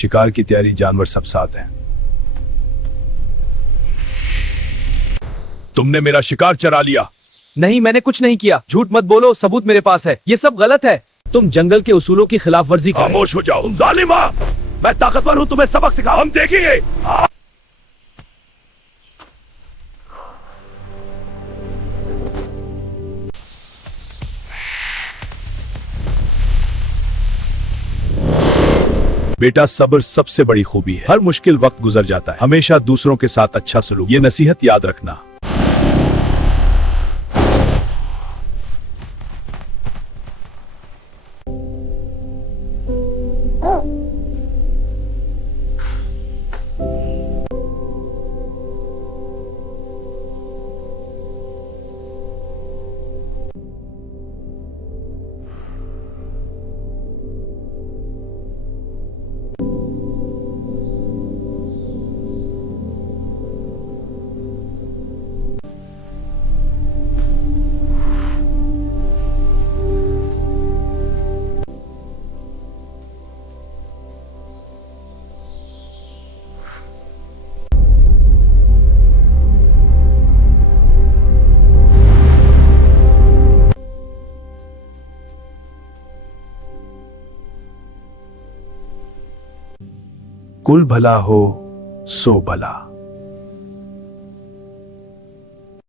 शिकार की तैयारी, जानवर सब साथ हैं। तुमने मेरा शिकार चरा लिया। नहीं, मैंने कुछ नहीं किया। झूठ मत बोलो, सबूत मेरे पास है। ये सब गलत है। तुम जंगल के उसूलों की खिलाफ वर्जी कर रहे हो। खामोश हो जाओ, तुम जालिमा। मैं ताकतवर हूं, तुम्हें सबक सिखा, हम देखेंगे। बेटा, सब्र सबसे बड़ी खूबी है। हर मुश्किल वक्त गुजर जाता है। हमेशा दूसरों के साथ अच्छा सलूक, ये नसीहत याद रखना। कुल भला हो सो भला।